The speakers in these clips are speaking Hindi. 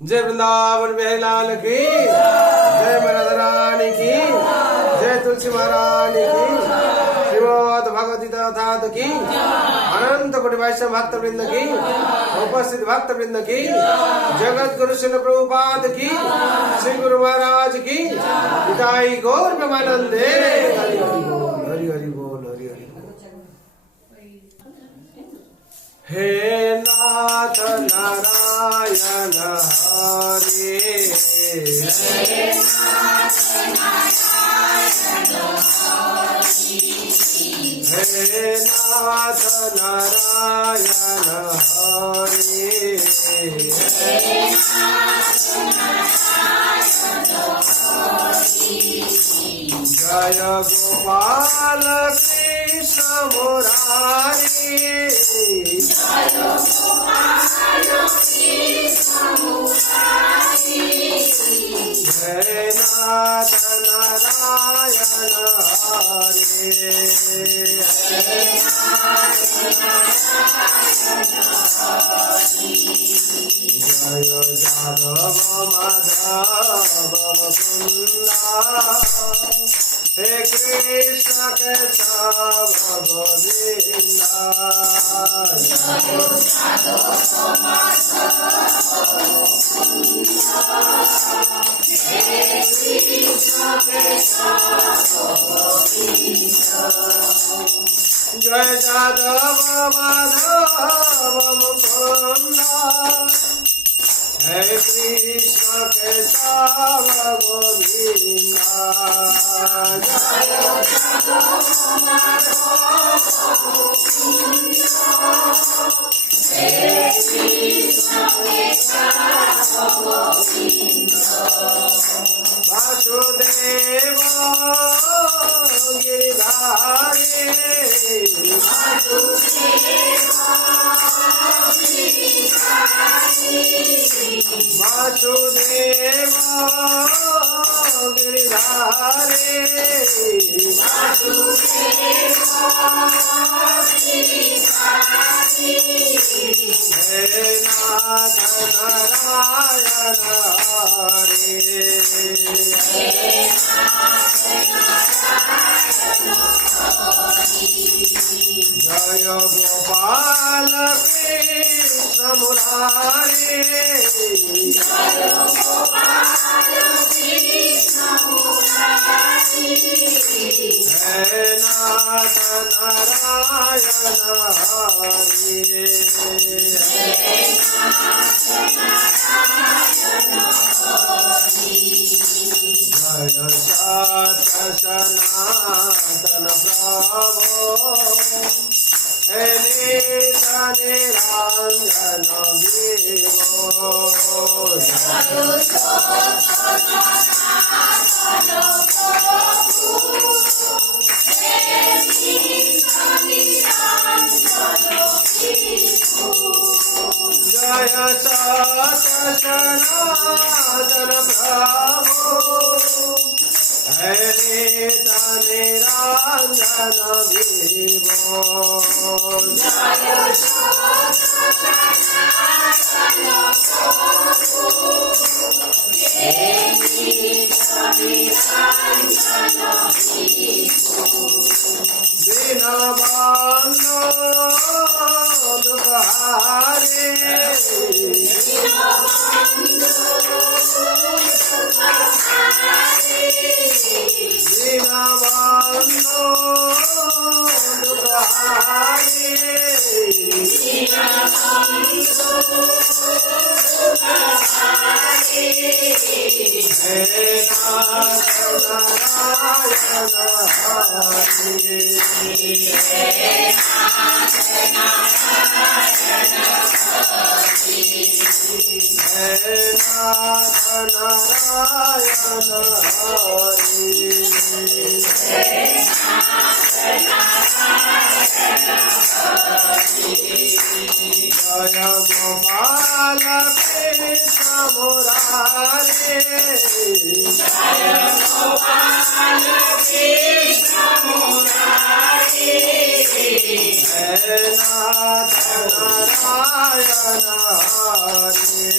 जय वृंदावन बिहारी लाल की, जय राधा रानी की, जय तुलसी महारानी की, श्रीमद् भगवती ठाकुर की, अनंत कोटि वैष्णव भक्त वृंद की, उपस्थित भक्त वृंद की, जगत गुरु श्री प्रभुपाद की, श्री गुरु महाराज की, पिताई गौर प्रेमानंदे। हरि हरि बोल, हरि हरि बोल, हरि हरि बोल। हे नाथ नारायण हरे, हे नाथ नारायण हरे, हे नाथ नारायण हरे, जय गोपाल कृष्ण मुरारी, जय गोपाल कृष्ण मुरारी, जय नाथ नारायण हरे, जय नाथ नारायण हरे, जय जादव माधव मुकुंदा, हे कृष्ण केशव गोविंदा, जय जादव माधव मुकुंदा, हे कृष्ण केशव गोविंदा, जय जादव माधव मुकुंदा, हे कृष्ण केशव गोविंदा, जय जादव माधव मुकुंदा, हे कृष्ण केशव गोविंदा, वासुदेव गिरिधारी, वासुदेव गिरिधारी, हे नाथ नारायण हरे, जय गोपाल कृष्ण मुरारी, जय गोपाल कृष्ण मुरारी, हे नाथ नारायण हरे, हे नाथ नारायण हरे, जय सत सनातन प्रभो, हे नित निरंजन विभो, जय सत सनातन प्रभु, हे नित निरंजन विभो, जय सत सनातन प्रभु, हे नित निरंजन विभो, जय सत सनातन प्रभु, हे नित निरंजन विभो, दीनबंधु दुःखहारी, दीनबंधु दुःखहारी, दीनबंधु दुःखहारी, दीनबंधु दुःखहारी, हे नाथ नारायण हरे, हे नाथ नारायण हरे, हे नाथ नारायण हरे, हे नाथ नारायण हरे, जय गोपाल कृष्ण मुरारी, जय गोपाल कृष्ण मुरारी, हे नाथ नारायण हरे,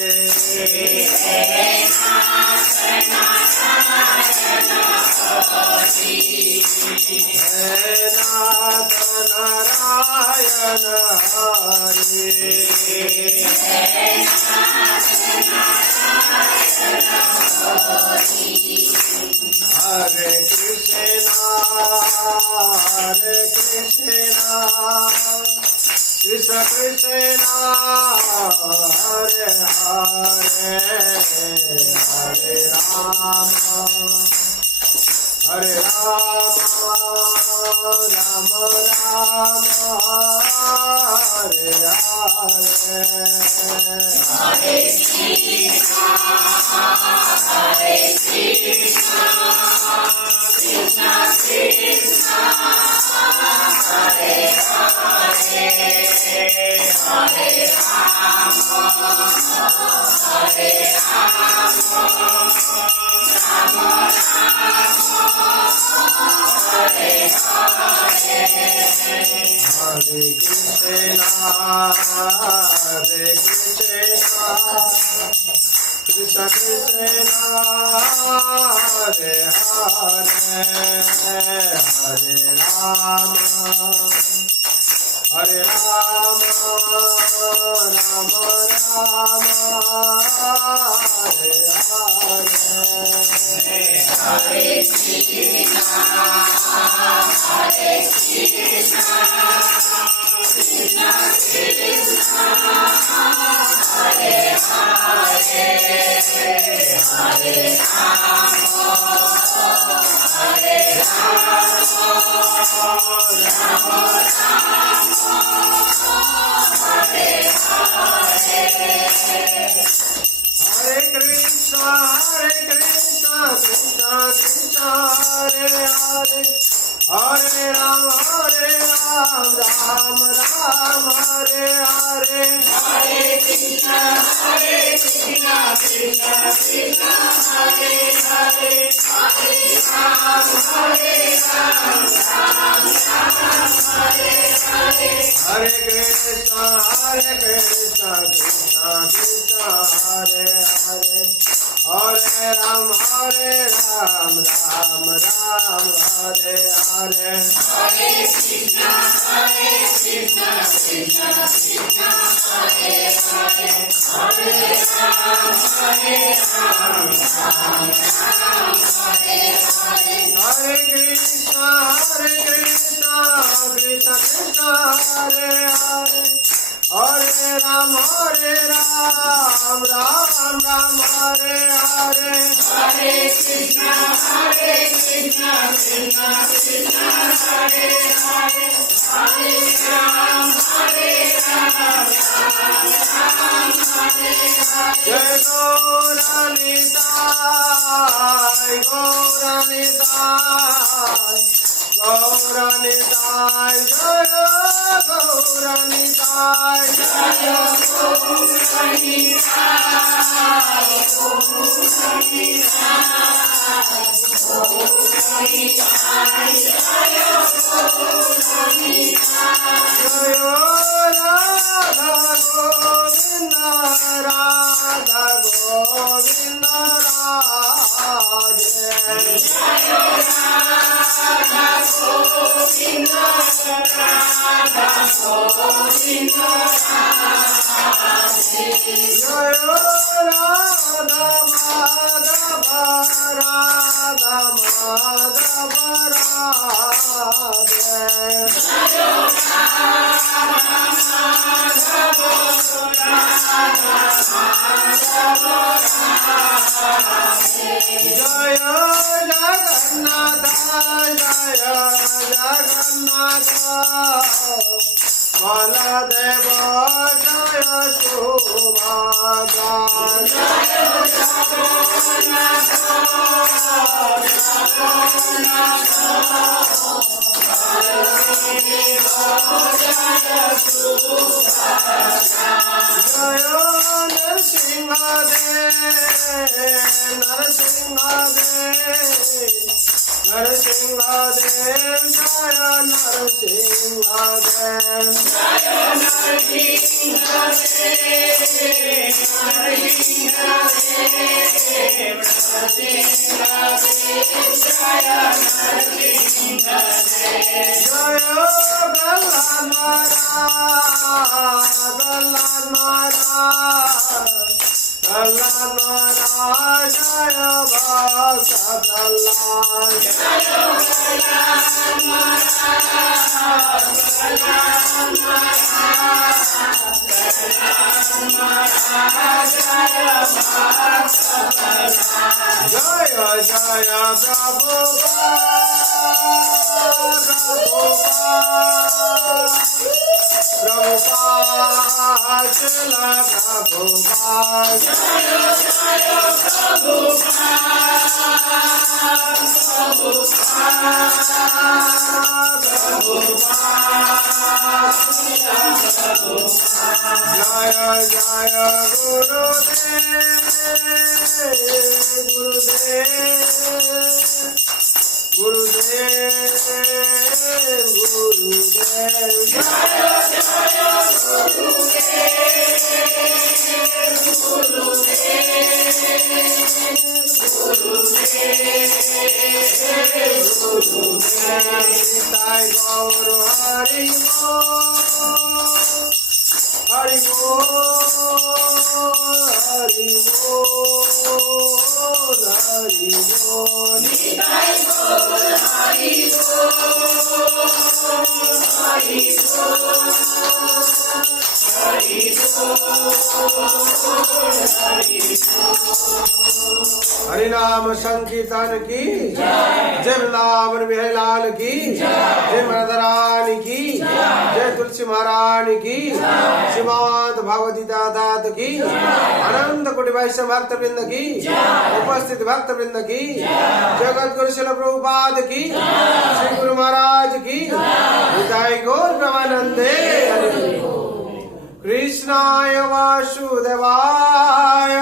Hare Krishna, Krishna Krishna, Hare Hare, Hare Rama, Hare Rama, Rama Rama, Hare Hare, Hare Krishna, Hare Krishna, Krishna Krishna, Hare Hare, Hare Rama, Hare Rama, Rama Rama, Hare Hare, Hare Krishna, Hare Krishna, Krishna Krishna, Hare Hare, Hare Rama, Hare Rama, Rama Rama, Hare Hare, Hare Krishna, Hare Krishna, Krishna Krishna, Hare Hare, Hare Rama, Hare Rama, Rama Rama, Hare Hare, Hare Krishna, Krishna Krishna, Hare Hare, Hare Rama, Rama Rama, Hare Hare, Hare Krishna, Krishna Krishna, Hare Hare, Hare Rama, Rama Rama, Hare Hare, Hare Krishna, Krishna Krishna, Hare Hare, Hare Rama, Rama Rama, Hare Hare, Hare Krishna, Krishna Krishna, Hare Hare, Hare Rama, Rama Rama, Hare Hare, Hare Krishna, Krishna Krishna, Hare Hare, Hare Rama, Rama Rama, Hare Hare, Hare Krishna, Krishna Krishna, Hare Hare, Hare Rama, Jai Gauranitai, Gauranitai, Gauranitai, Jaya Gauranitai, Jaya Radha Govinda Radhe, Jaya Radha Govinda, Radha Govinda Radhe, Jaya Radha Madhava, Radha Madhava Radhe, Jaya Jaya Jagannatha, Jaya Jagannatha, Baladeva, Jaya Subhadra, Jaya Jagannatha, Jagannatha, Baladeva, Jaya Subhadra, Jaya Narasimhadev, Narasimhadev, Jaya Narasimhadev, Jaya Narasimhadev, Narasimhadev, हरिनाम संकीर्तन की जय वृंदावन बिहारी लाल की जय राधा रानी की जय तुलसी महारानी की श्रीमद् भगवती दादात की अनंत कोटि वैष्णव भक्त वृंद की उपस्थित भक्त वृंद की जगत गुरु शिल प्रभुपाद की श्री गुरु महाराज की निताय गौर ब्रह्मानंदे कृष्णाय वासुदेवाय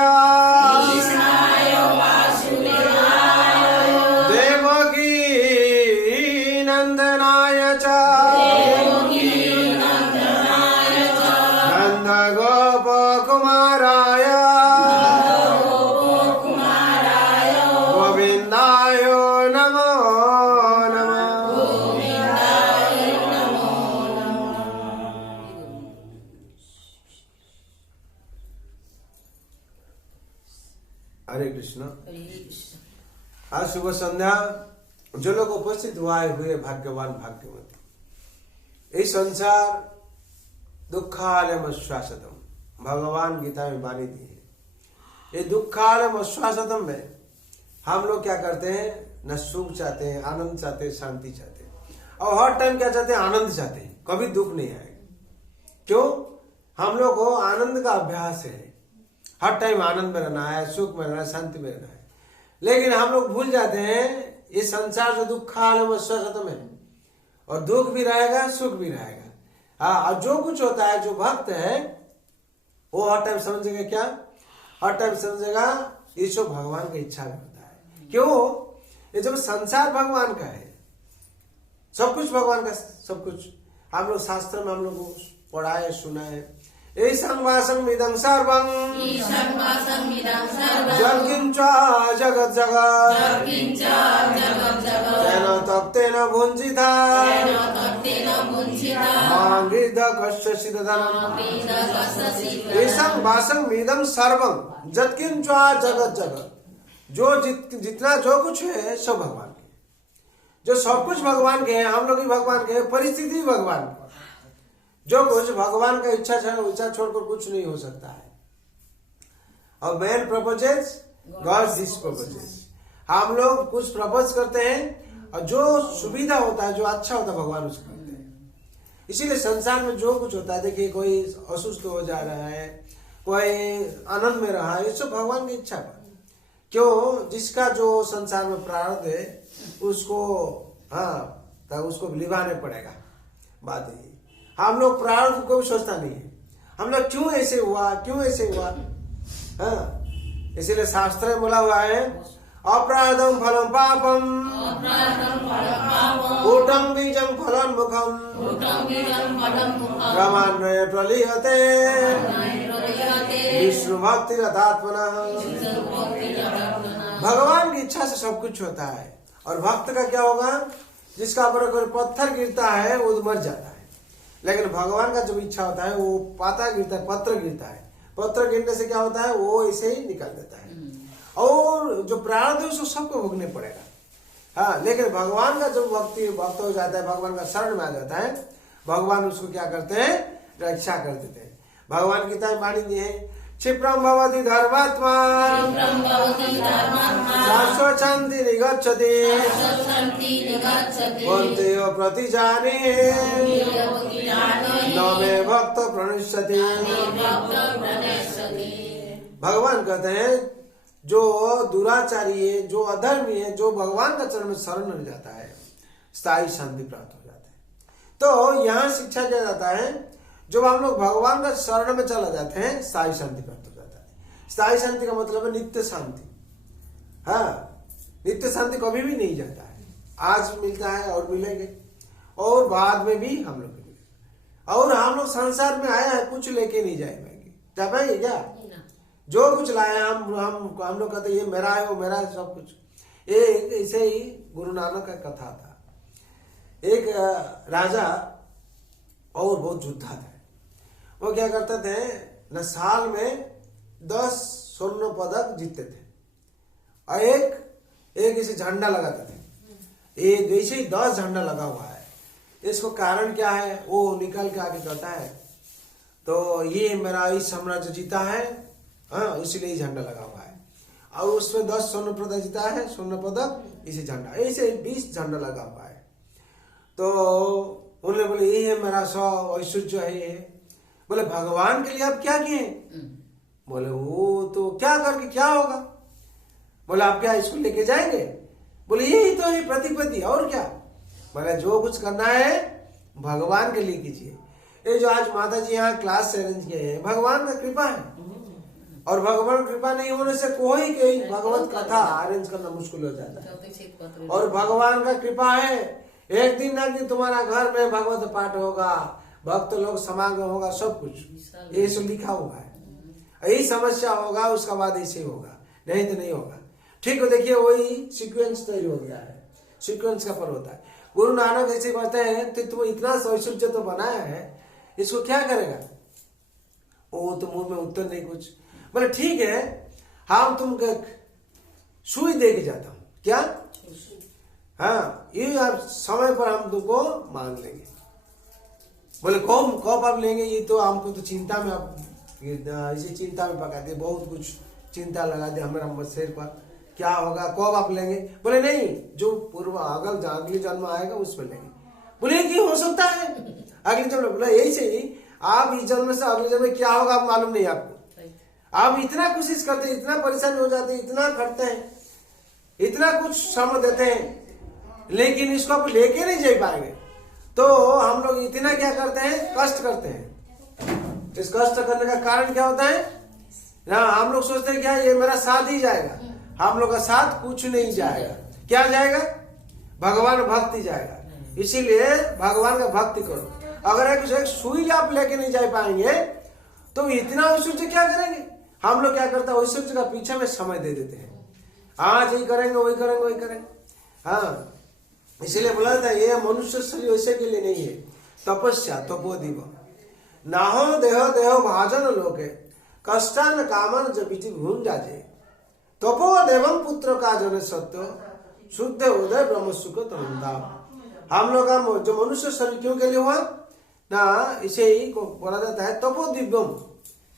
देवकी नंदनाय च नंद गोप कुमाराय गोविंदाय नमो नमः। हरे कृष्ण। आज सुबह संध्या जो लोग उपस्थित हुआ हुए भाग्यवान भाग्यवती। इस संसार दुखालयम श्वासतम भगवान गीता में वाणी दी है। ये दुखालयम श्वासतम में हम लोग क्या करते हैं, न सुख चाहते हैं, आनंद चाहते हैं, शांति चाहते हैं, और हर टाइम क्या चाहते हैं, आनंद चाहते हैं। कभी दुख नहीं आएगा। क्यों? हम लोग को आनंद का अभ्यास है, हर टाइम आनंद में रहना है, सुख में रहना है, शांति में रहना है। लेकिन हम लोग भूल जाते हैं ये संसार जो दुखालयम श्वासतम है, और दुख भी रहेगा, सुख भी रहेगा। हाँ, और जो कुछ होता है, जो भक्त है वो हर टाइम समझेगा क्या, हर टाइम समझेगा ईश्वर भगवान की इच्छा में होता है। क्यों? ये जब संसार भगवान का है, सब कुछ भगवान का, सब कुछ हम लोग शास्त्र में हम लोग को पढ़ा है, सुना है। ईशं वासं इदं सर्वं यत्किंच जगत् जगत् तेन तप्तेन भुञ्जिता माङ्गीर्धकस्य सिद्धधनम्। ईशं वासं इदं सर्वं यत्किंच जगत् जगत्, जो जितना जो कुछ है सब भगवान के, जो सब कुछ भगवान के हैं, हम लोग भी भगवान के हैं, परिस्थिति भी भगवान की। जो कुछ भगवान का इच्छा छोड़कर कुछ नहीं हो सकता है। और मैन प्रपोजेस, गॉड डिस्प्रपोजेस। हम लोग कुछ प्रपोज करते हैं और जो सुविधा होता है, जो अच्छा होता है, भगवान उसको करते हैं। इसीलिए संसार में जो कुछ होता है, देखिए कोई असुस्थ हो जा रहा है, कोई आनंद में रहा है, ये सब भगवान की इच्छा पर। क्यों? जिसका जो संसार में प्रारब्ध है उसको, हाँ, तो उसको निभाने पड़ेगा। बात यही, हम लोग प्रारब्ध को भी सोचता नहीं है, हम लोग क्यों ऐसे हुआ, क्यों ऐसे हुआ। हाँ, इसीलिए शास्त्र में बोला हुआ है, अपराधम फलम पापम कूटम बीजम फलम मुखम ब्रह्मान्वय प्रलीयते विष्णु भक्ति रथात्मनः। भगवान की इच्छा से सब कुछ होता है। और भक्त का क्या होगा? जिसका ऊपर कोई पत्थर गिरता है वो मर जाता है, लेकिन भगवान का जो इच्छा होता है वो पाता गिरता है, पत्र गिरता है। पत्र गिरने से क्या होता है? वो ऐसे ही निकल देता है। और जो प्रारब्ध है उसको सबको भोगने पड़ेगा। हाँ, लेकिन भगवान का जो भक्त हो जाता है, भगवान का शरण में आ जाता है, भगवान उसको क्या करते हैं? रक्षा कर देते हैं। भगवान गीता में वाणी दी है, क्षिप्रम भवति धर्मात्मा शाश्वती निगच्छति वन्तेव प्रतिजाने न मे भक्त प्रणश्यति। भगवान कहते हैं जो दुराचारी है, जो अधर्मी है, जो भगवान का चरण में शरण हो जाता है, स्थायी शांति प्राप्त हो जाता है। तो यहाँ शिक्षा दिया जाता है, जब हम लोग भगवान का शरण में चला जाते हैं, स्थायी शांति प्राप्त हो जाता है। स्थायी शांति का मतलब है नित्य शांति। हाँ, नित्य शांति कभी भी नहीं जाता है। आज मिलता है और मिलेंगे, और बाद में भी हम लोग मिलेंगे। और हम लोग संसार में आया है, कुछ लेके नहीं जाएंगे। जा पाएंगे क्या? जो कुछ लाए हम लोग कहते ये मेरा है, वो मेरा है, सब कुछ। ऐसे ही गुरु नानक का कथा था। एक राजा और बहुत योद्धा थे। वो क्या करते थे न, साल में 10 स्वर्ण पदक जीतते थे, और एक इसे झंडा लगाते थे। एक जैसे ही 10 झंडा लगा हुआ है, इसको कारण क्या है? वो निकल के आगे कहता है तो ये मेरा इस साम्राज्य जीता है, हाँ, इसलिए झंडा लगा हुआ है। और उसमें 10 स्वर्ण पदक जीता है, स्वर्ण पदक, इसी झंडा, ऐसे 20 झंडा लगा हुआ है। तो उन्होंने बोले ये है मेरा ऐश्वर्य है ये। बोले भगवान के लिए आप क्या किए? बोले वो तो क्या करके क्या होगा? बोले आप क्या इसको लेके जाएंगे? बोले यही तो है प्रतिपत्ति, और क्या? बोले जो कुछ करना है भगवान के लिए कीजिए। ये जो आज माता जी यहाँ क्लास अरेंज किए हैं, भगवान का कृपा है। और भगवान कृपा नहीं होने से कोई भगवत कथा अरेंज करना मुश्किल हो जाता है। और भगवान का कृपा है, एक दिन ना दिन तुम्हारा घर में भगवत पाठ होगा, भक्त लोग समागम होगा, सब कुछ ये सब लिखा हुआ है। यही समस्या होगा, उसका बाद ऐसे होगा, नहीं तो नहीं होगा। ठीक है, देखिए वही सीक्वेंस तैयार हो गया है, सीक्वेंस का पर होता है। गुरु नानक ऐसे कहते हैं तो तुम इतना ऐश्वर्य तो बनाया है, इसको क्या करेगा? वो तो मुंह में उत्तर नहीं कुछ। बोले ठीक है, हम तुम सुई दे के जाता हूं, क्या? हाँ, ये आप समय पर हम तुमको मांग लेंगे। बोले कब आप लेंगे? ये तो हमको तो चिंता में, आप इसी चिंता में पका दिए, बहुत कुछ चिंता लगा दिया हमारा सिर पर, क्या होगा, कब आप लेंगे? बोले नहीं, जो पूर्व अगले जन्म आएगा उसमें लेंगे। बोले कि हो सकता है अगले जन्म? बोला यही से आप इस जन्म से अगले जन्म में क्या होगा आप मालूम नहीं आपको। आप इतना कोशिश करते हैं, इतना परेशान हो जाते हैं, इतना करते हैं, इतना कुछ श्रम देते हैं, लेकिन इसको आप लेके नहीं जा पाएंगे। तो हम लोग इतना क्या करते हैं? कष्ट करते हैं। इस कष्ट करने का कारण क्या होता है ना? हम लोग सोचते हैं क्या ये मेरा साथ ही जाएगा। हम लोग का साथ कुछ नहीं जाएगा। क्या जाएगा? भगवान भक्ति जाएगा। इसीलिए भगवान का भक्ति करो। अगर एक सुई आप लेके नहीं जा पाएंगे तो इतना ऐश्वर्य क्या करेंगे? हम लोग क्या करते हैं? ऐश्वर्य का पीछे में समय दे देते हैं, आज यही करेंगे, वही करेंगे, वही करेंगे। हाँ, इसीलिए बोला था ये मनुष्य शरीर वैसे के लिए नहीं है। तपस्या तपोदिव नाहो देह देह भाजन लोके कष्टान कामन जबिति भून जाजे तपो देवम पुत्र का जन सत्य शुद्ध उदय ब्रह्म सुख तमंदा। हम लोग का जो मनुष्य शरीर क्यों के लिए हुआ ना, इसे ही को बोला जाता है तपो दिव्यम।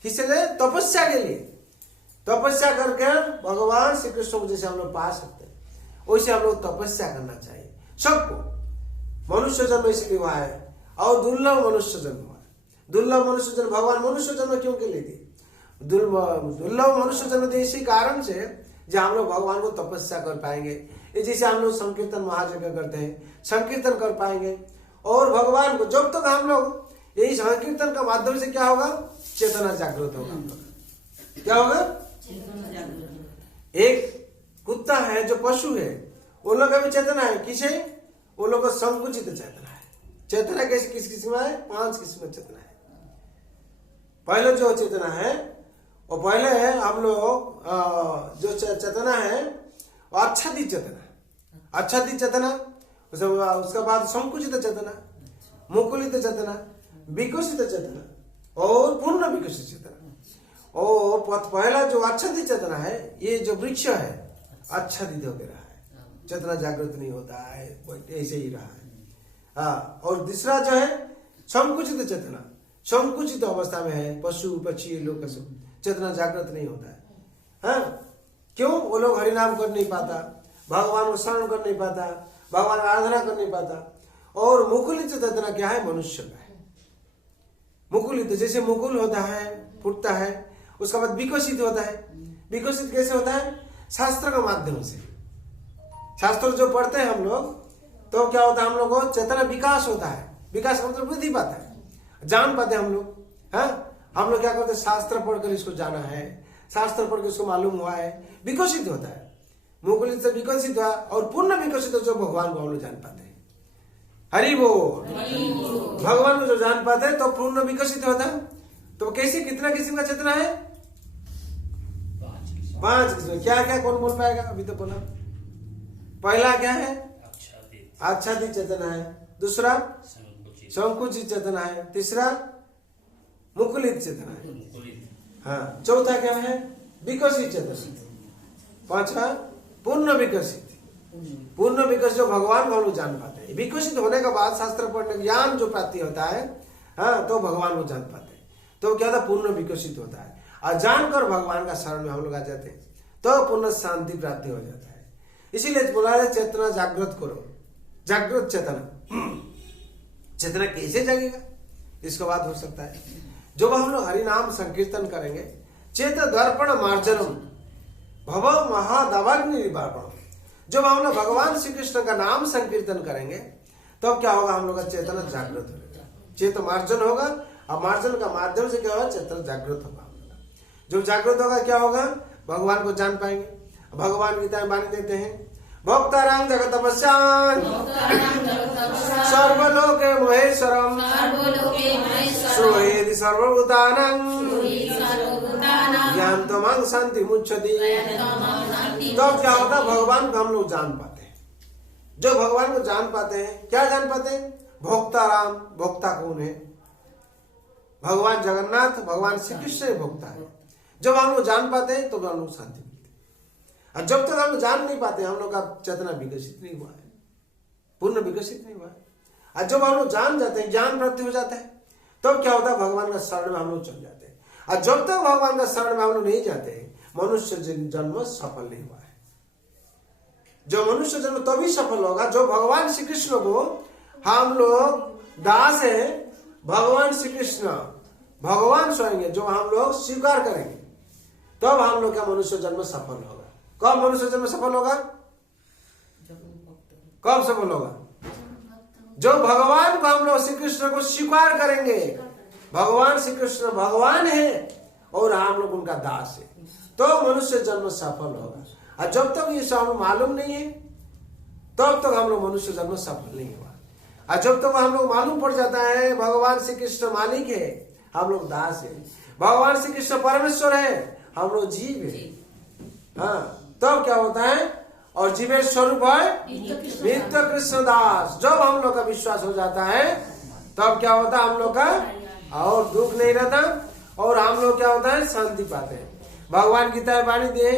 किसके लिए? तपस्या के लिए। तपस्या करके भगवान श्री कृष्ण को जैसे हम लोग पा सकते हैं, वैसे हम लोग तपस्या करना चाहिए सबको। मनुष्य जन्म इसलिए हुआ है, और दुर्लभ मनुष्य जन्म हुआ है। दुर्लभ मनुष्य जन्म भगवान मनुष्य जन्म क्यों के लिए दिए? दुर्लभ मनुष्य जन्म दिए इसी कारण से जहाँ हम लोग भगवान को तपस्या कर पाएंगे। जैसे हम लोग संकीर्तन महायज्ञ करते हैं, संकीर्तन कर पाएंगे। और भगवान को जब तक हम लोग यही संकीर्तन का माध्यम से क्या होगा? चेतना जागृत होगा। हम लोग क्या होगा? एक कुत्ता है जो पशु है, वो लोग अभी चेतना है। किसे? वो लोग का संकुचित चेतना है। चेतना कैसे किस किस्म है? 5 किस्म में चेतना है। पहले जो चेतना है वो पहले है हम लोग जो चेतना है आच्छादित चेतना, आच्छादित चेतना, उसके बाद संकुचित चेतना, मुकुलित चेतना, विकसित चेतना और पूर्ण विकसित चेतना। और पहला जो आच्छादित चेतना है, ये जो वृक्ष है आच्छादित होकर रहा है, चेतना जागृत नहीं होता है, ऐसे ही रहा है। हाँ, और दूसरा जो है संकुचित चेतना, संकुचित अवस्था में है, पशु पक्षी लोग चेतना जागृत नहीं होता है। हाँ, क्यों? वो लोग हरिनाम कर नहीं पाता, भगवान को स्मरण कर नहीं पाता, भगवान की आराधना कर नहीं पाता। और मुकुलित चेतना क्या है? मनुष्य का है। मुकुलित जैसे मुकुल होता है, फूटता है, उसका बाद विकसित होता है। विकसित कैसे होता है? शास्त्र के माध्यम से। शास्त्र जो पढ़ते हैं हम लोग, तो क्या होता है, हम लोग को चेतना विकास होता है। विकास का मतलब वृद्धि पाता है, जान पाते हैं हम लोग। हाँ, हम लोग क्या करते हैं, शास्त्र पढ़कर इसको जाना है, शास्त्र पढ़ के उसको मालूम हुआ है, विकसित होता है। मुकुलित से विकसित हुआ और पूर्ण विकसित जो भगवान को हम लोग जान पाते हैं। हरि बोल। भगवान को जो जान पाते हैं तो पूर्ण विकसित होता है। तो कैसे, कितना किस्म का चेतना है? 5 किस्म। क्या क्या कौन बोल पाएगा? अभी तो बोला। पहला क्या है? आच्छादित चेतना है। दूसरा संकुचित चेतना है। तीसरा मुकुलित चेतना है। हाँ, चौथा क्या है? विकसित चेतना। पांचवा पूर्ण विकसित। पूर्ण विकसित जो भगवान को हम लोग जान पाते हैं। विकसित होने के बाद शास्त्र पढ़ने ज्ञान जो प्राप्ति होता है, हाँ, तो भगवान को जान पाते हैं, तो क्या था? पूर्ण विकसित होता है। और जानकर भगवान का शरण में हम लोग आ जाते हैं तो पूर्ण शांति प्राप्ति हो जाता है। इसीलिए बोला है चेतना जागृत करो। जागृत चेतना, चेतना कैसे जागेगा? इसके बाद हो सकता है जब हम लोग हरिनाम संकीर्तन करेंगे, चेत दर्पण मार्जनम भव महादवाग्नि निवारणम। जब हम लोग भगवान श्री कृष्ण का नाम संकीर्तन करेंगे तब क्या होगा? हम लोग का चेतना जागृत होगा, चेत मार्जन होगा। और मार्जन का माध्यम से क्या होगा? चेतना जागृत होगा। जब जागृत होगा क्या होगा? भगवान को जान पाएंगे। भगवान गीता में वाणी देते हैं, भोक्ताराम जगतपश्चान सर्वलोके महेश्वरम श्रूयेति सर्वभूतानां ज्ञानतमं शांति मुच्यते। तब क्या होता? भगवान को हम लोग जान पाते हैं। जो भगवान को जान पाते हैं, क्या जान पाते हैं? भोक्ताराम, भोक्ता कौन है? भगवान जगन्नाथ, भगवान श्री कृष्ण भोक्ता है। जब हम लोग जान पाते हैं तो हम लोग शांति मिलती है। और जब तक हम लोग जान नहीं पाते, हम लोग का चेतना विकसित नहीं हुआ है, पूर्ण विकसित नहीं हुआ है। और जब हम लोग जान जाते हैं, ज्ञान प्राप्ति हो जाता है, तब क्या होता है? भगवान का शरण में हम लोग चल जाते हैं। और जब तक भगवान का शरण में हम लोग नहीं जाते, मनुष्य जन्म सफल नहीं हुआ है। जो मनुष्य जन्म तभी सफल होगा जो भगवान श्री कृष्ण को हम लोग दास है। भगवान श्री कृष्ण भगवान स्वयं है, जो हम लोग स्वीकार करेंगे, तब हम लोग का मनुष्य जन्म सफल होगा। कब मनुष्य जन्म सफल होगा? कब सफल होगा? जो भगवान को हम लोग श्री कृष्ण को स्वीकार करेंगे, भगवान श्री कृष्ण भगवान है और हम लोग उनका दास है, तो मनुष्य जन्म सफल होगा। और जब तक ये सब मालूम नहीं है, तब तक हम लोग मनुष्य जन्म सफल नहीं हुआ। और जब तक हम लोग मालूम पड़ जाता है भगवान श्री कृष्ण मालिक है, हम लोग दास है, भगवान श्री कृष्ण परमेश्वर है, हम लोग जीव है। हाँ, तब क्या होता है? और जीवेर स्वरूप है नित्य कृष्ण दास। जब हम लोग का विश्वास हो जाता है, तब क्या होता है? हम लोग का और दुख नहीं रहता और हम लोग क्या होता है? शांति पाते हैं। भगवान गीता में वाणी दिए,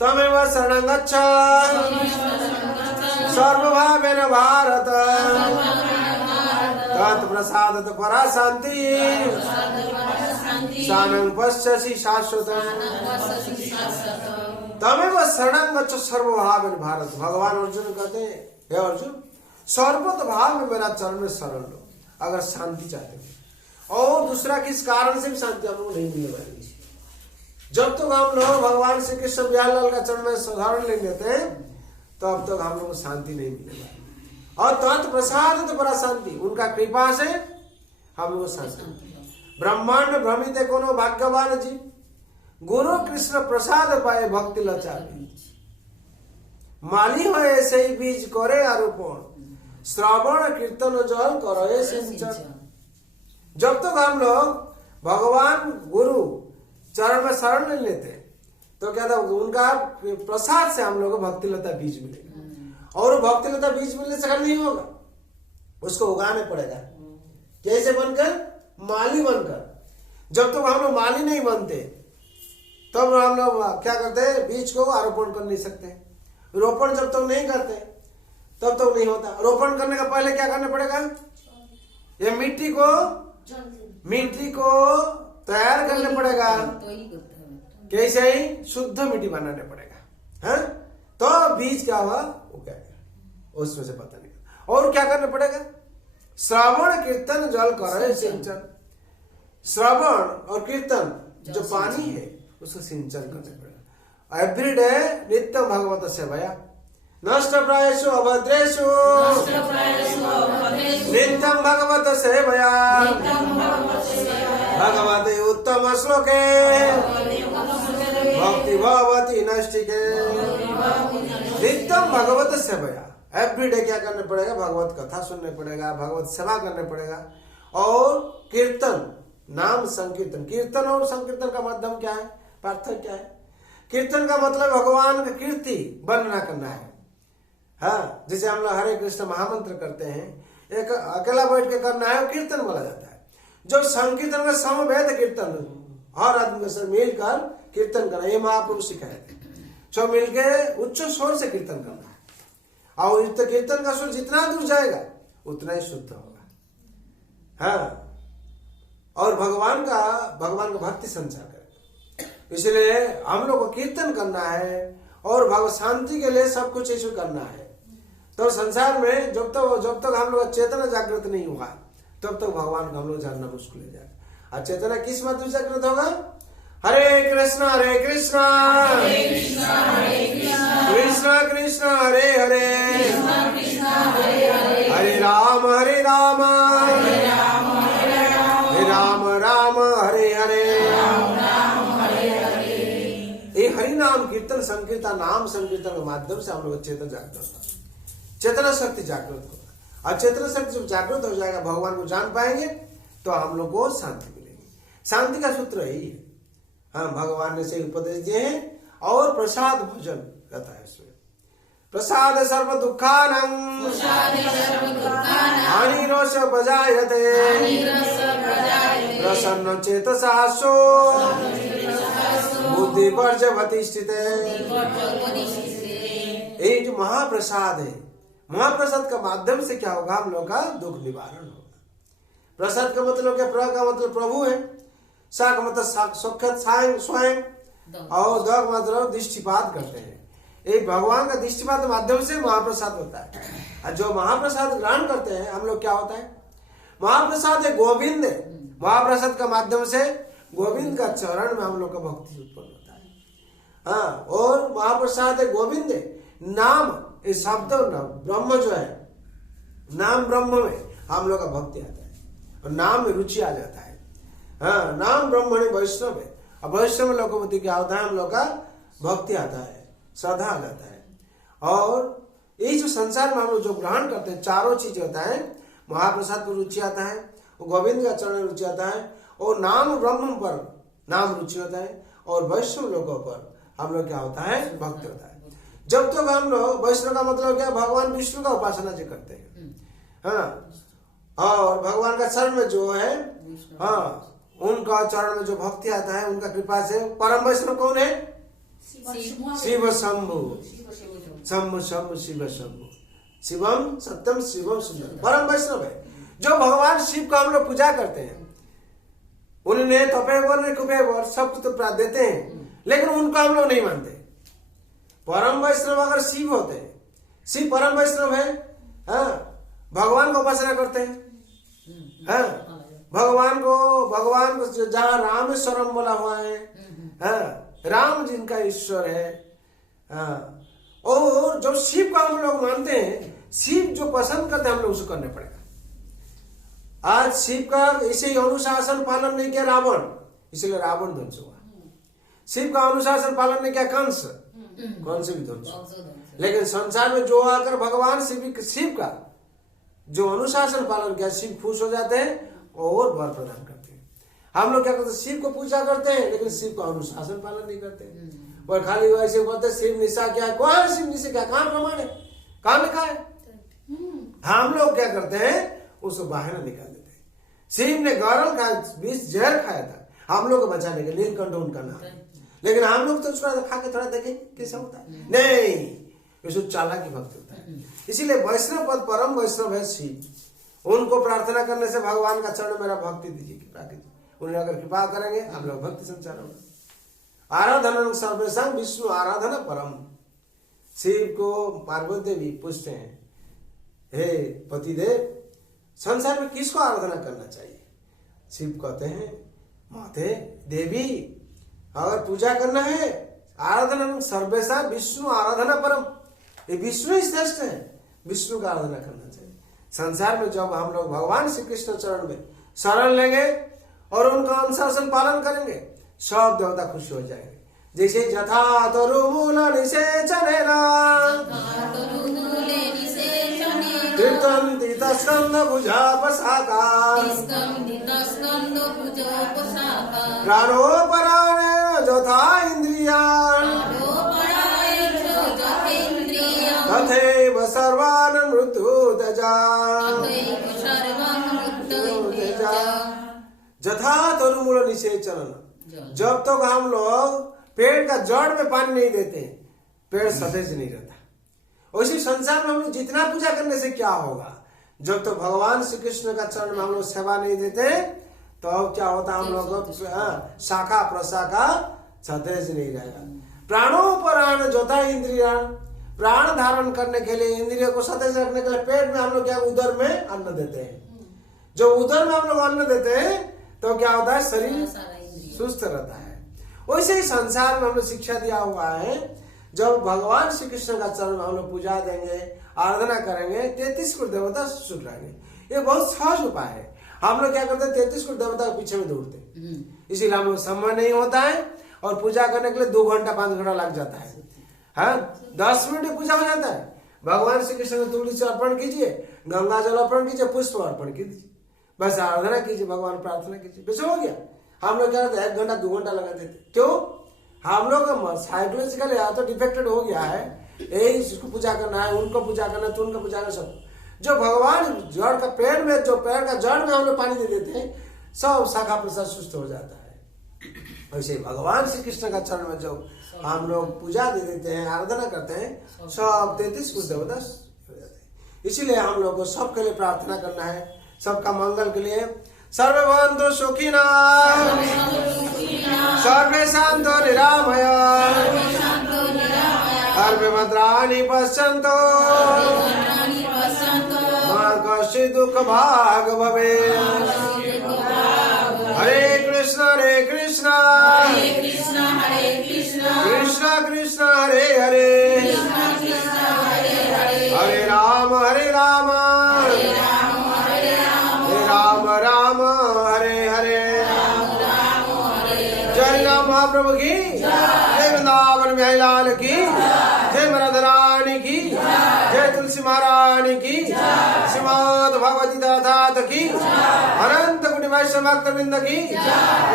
तमेव शरणं गच्छ सर्वभावेन भारत तत्प्रसादत परा शांति सानं पश्यसि शाश्वतम्। तमेव शरणं गच्छ सर्वभावेन भारत। भगवान अर्जुन कहते हैं, हे अर्जुन, सर्वत भाव में मेरा चरण में शरण लो अगर शांति चाहते हो। और दूसरा किस कारण से भी शांति हम लोग नहीं मिलने वाली। जब तक हम लोग भगवान श्री कृष्ण बिहारलाल का चरण में शरण ले लेते हैं, तब तक हम लोग को शांति नहीं मिलने वाली। और तंत्र प्रसाद तो बड़ा शांति, उनका कृपा से हम लोग शांति। ब्रह्मांड भ्रमित कोनो भाग्यवान जी, गुरु कृष्ण प्रसाद पाए भक्ति लचारी। माली हो ऐसे ही बीज करे आरोपण, श्रवण कीर्तन जल करे सिंचन। जब तक हम लोग भगवान गुरु चरण में शरण नहीं लेते, तो क्या था, उनका प्रसाद से हम लोग को भक्ति लता बीज मिलेगा। और भक्ति लता बीज मिलने से नहीं होगा, उसको उगाने पड़ेगा। कैसे बनकर? माली बनकर। जब तक हम लोग माली नहीं बनते तब हम लोग क्या करते हैं, बीज को आरोपण कर नहीं सकते। रोपण जब तक नहीं करते तब तक नहीं होता। रोपण करने का पहले क्या करना पड़ेगा, ये मिट्टी को तैयार करना पड़ेगा। कैसे? ही शुद्ध मिट्टी बनाने पड़ेगा, है? तो बीज क्या हुआ, उसमें से पता नहीं। और क्या करना पड़ेगा? श्रवण कीर्तन जल कर सिंचन। श्रवण और कीर्तन जो पानी है उसको सिंचन करना पड़ेगा। एवरीडे नित्यम भगवत सेवया नष्ट प्रायेषु अभद्रेषु नित्यम भगवत सेवया भगवते उत्तम श्लोके भक्ति भवति नष्टिके। नित्यम भगवत सेवया, एवरीडे क्या करना पड़ेगा, भगवत कथा सुनने पड़ेगा, भगवत सेवा करने पड़ेगा। और कीर्तन, नाम संकीर्तन। कीर्तन और संकीर्तन का माध्यम क्या है, पार्थक्य क्या है? कीर्तन का मतलब भगवान की कीर्ति वर्णना करना है। हाँ, जैसे हम लोग हरे कृष्ण महामंत्र करते हैं, एक अकेला बैठ के करना है, कीर्तन बोला जाता है। जो संकीर्तन का समवेत कीर्तन, हर आदमी से मिलकर कीर्तन करना, ये महाप्रभु सिखाए थे। सब मिलकर उच्च स्वर से कीर्तन करना है, और कीर्तन का स्वर जितना दूर जाएगा उतना ही शुद्ध होगा। हाँ, और भगवान का भक्ति संचार करें। इसलिए हम लोग को कीर्तन करना है और भगवत शांति के लिए सब कुछ इशू करना है। तो संसार में जब तक हम लोग चेतना जागृत नहीं हुआ तब तक भगवान को हम लोग जानना मुश्किल हो जाएगा। और चेतना किस माध्यम से जागृत होगा? हरे कृष्णा कृष्णा कृष्णा हरे हरे, हरे राम हरे राम राम हरे हरे। ये हरि नाम कीर्तन संकीर्तन, नाम संकीर्तन के माध्यम से हम लोग चेतन जागृत होगा, चेतना शक्ति जागृत होगा। और चेतना शक्ति जब जागृत हो जाएगा, भगवान को जान पाएंगे तो हम लोग को शांति मिलेगी। शांति का सूत्र यही है। हाँ, भगवान ने से उपदेश दिए हैं। और प्रसाद भोजन रहता है इसमें। प्रसाद सर्व दुखानम हानि रोष बजायते प्रसन्न चेतसा सो बुद्धि वर्जवति स्थिते। ये जो महाप्रसाद है, महाप्रसाद का माध्यम से क्या होगा, हम लोग का दुख निवारण होगा। प्रसाद का मतलब क्या? प्र का मतलब प्रभु है, सा का मतलब साक्षात स्वयं, और द का मतलब दृष्टिपात करते हैं। एक भगवान का दृष्टिपात के माध्यम से महाप्रसाद होता है। और जो महाप्रसाद ग्रहण करते हैं हम लोग, क्या होता है? महाप्रसाद है गोविंद। महाप्रसाद का माध्यम से गोविंद का चरण में हम लोग का भक्ति उत्पन्न होता है। हाँ, और महाप्रसाद है गोविंद। नाम इस शब्द ब्रह्म जो है, नाम ब्रह्म में हम लोग का भक्ति आता है और नाम में रुचि आ जाता है। हाँ, नाम ब्रह्म ने वैष्णव है, और वैष्णव लोगों में क्या होता है, हम लोग का भक्ति आता है, श्रद्धा आ जाता है। और ये जो संसार में हम लोग जो ग्रहण करते हैं, चारों चीज होता है। महाप्रसाद पर रुचि आता है, गोविंद का चरण रुचि आता है, और नाम ब्रह्म पर नाम रुचि होता है, और वैष्णव लोगों पर हम लोग क्या होता है, भक्ति होता है। जब तक हम लोग, वैष्णव का मतलब क्या, भगवान विष्णु का उपासना जो करते हैं। हाँ, और भगवान का चरण में जो है, हाँ, उनका चरण में जो भक्ति आता है, उनका कृपा से। परम वैष्णव कौन है? शिव शंभु, शंभु शंभु शिव शंभु, शिवम सत्यम शिवम सुंदर। परम वैष्णव है जो भगवान शिव का हम लोग पूजा करते हैं। उन्हें तपेवर ने कुपेवर सब कुछ तो प्राप्त देते हैं, लेकिन उनको हम लोग नहीं मानते। परम वैष्णव अगर शिव होते हैं, शिव परम वैष्णव है, हाँ, भगवान को उपासना करते हैं। हाँ, भगवान को जहाँ रामेश्वरम बोला हुआ है, हाँ, राम जिनका ईश्वर है। हाँ, और जब शिव का हम लोग मानते हैं, शिव जो पसंद करते हैं हम लोग उसको करने पड़ेगा। आज शिव का इसे अनुशासन पालन नहीं किया रावण, इसलिए रावण ध्वंस हुआ। शिव का अनुशासन पालन नहीं किया कंस भी ध्वंस हुआ। लेकिन संसार में जो आकर भगवान शिव का जो अनुशासन पालन किया, शिव खुश हो जाते हैं और वर प्रदान करते हैं। हम लोग क्या करते हैं, शिव को पूजा करते हैं, लेकिन शिव का अनुशासन पालन नहीं करते। पर खाली वैसे बोलते शिव निशा क्या है, कौन शिव निशा क्या, कहाँ प्रमाण है, कहाँ लिखा है? हम लोग क्या करते हैं, उसको बहाना निकाल देते हैं। शिव ने गौरव का विष जहर खाया था हम लोग को बचाने के लिए, नीलकंठ उनका नाम, लेकिन हम लोग तो उसको खा के थोड़ा देखें कैसा होता है, नहीं, उसको चालाकी भक्त होता है। इसीलिए वैष्णव पद परम वैष्णव है शिव, उनको प्रार्थना करने से भगवान का चरण मेरा भक्ति दीजिए, कृपा कीजिए, उन्हें अगर कृपा करेंगे हम लोग भक्ति संचार होगा। आराधना सर्वेशम विष्णु आराधना परम। शिव को पार्वती देवी पूछते हैं, हे पतिदेव संसार में किसको आराधना करना चाहिए? शिव कहते हैं, माते देवी अगर पूजा करना है आराधना सर्वेशा विष्णु आराधना परम, ये विष्णु ही श्रेष्ठ है, विष्णु का आराधना करना चाहिए। संसार में जब हम लोग भगवान श्री कृष्ण चरण में शरण लेंगे और उनका अनुशासन पालन करेंगे, सब देवता खुश हो जाएंगे। जैसे यथा तरुमूल निषेचनेन स्कंद भुजा पशाका प्राणोपराणेन यथा इंद्रियान् तथैव सर्वान् मृत्यु त्यजा। यथा तरुमूल निषेचन, जब तक हम लोग पेड़ का जड़ में पानी नहीं देते पेड़ सतेज नहीं रहता। उसी संसार में हम लोग जितना पूजा करने से क्या होगा, जब तक भगवान श्री कृष्ण का चरण में हम लोग सेवा नहीं देते तो अब क्या होता, हम लोग शाखा प्रशाखा सतेज नहीं रहेगा। प्राणोपराण जोता इंद्रिया, प्राण धारण करने के लिए इंद्रियों को सतेज रखने के लिए पेट में हम लोग क्या उदर में अन्न देते हैं। जो उदर में हम लोग अन्न देते हैं तो क्या होता है, शरीर सुस्त रहता है। वैसे ही संसार में हम लोग शिक्षा दिया हुआ है, जब भगवान श्री कृष्ण का चरण में हम लोग पूजा देंगे आराधना करेंगे 33 करोड़ देवता सुख रहेंगे। ये बहुत सहज उपाय है। हम लोग क्या करते हैं, 33 करोड़ देवता के पीछे में दौड़ते, इसीलिए हम लोग समय नहीं होता है और पूजा करने के लिए 2 घंटा 5 घंटा लग जाता है। हाँ, 10 मिनट में पूजा हो जाता है। भगवान श्री कृष्ण को तुलसी अर्पण कीजिए, गंगा जल अर्पण कीजिए, पुष्प अर्पण कीजिए, बस आराधना कीजिए, भगवान प्रार्थना कीजिए, बस हो गया। हम लोग क्या करते हैं 1 घंटा 2 घंटा लगा देते। क्यों? हम लोग साइकोलॉजिकल या तो डिफेक्टेड हो गया है, यही इसको पूजा करना है, उनको पूजा करना है, तो उनको पूजा करना, सब जो भगवान जड़ का पेड़ में, जो पेड़ का जड़ में हम लोग पानी दे देते हैं, सब शाखा प्रसाद सुस्त हो जाता है। वैसे भगवान श्री कृष्ण का चरण में जो हम लोग पूजा दे देते हैं, आराधना करते हैं, सब 33 कुछ देवता हो जाते हैं। इसीलिए हम लोग को सबके लिए प्रार्थना करना है, सबका मंगल के लिए। सर्वे भवन्तु सुखिनः, सर्वे सन्तु निरामयाः, सर्वे भद्राणि पश्यन्तु, मा कश्चित् दुःखभाग् भवेत्। हरे कृष्ण कृष्ण कृष्ण हरे हरे, हरे राम राम राम हरे हरे। जय राम महाप्रभु की जय, वृंदावन बिहारी लाल की जय, रानी की जय, तुलसी महारानी की, श्रीमद् भगवती दाता की, अनंत कोटि वैष्णव भक्त वृंद की,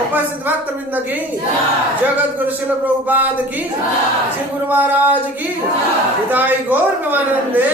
उपस्थित भक्त वृंद की, जगत गुरु शिल प्रभुपाद की, श्री गुरु महाराज की, हिताई गौर प्रेमानंदे।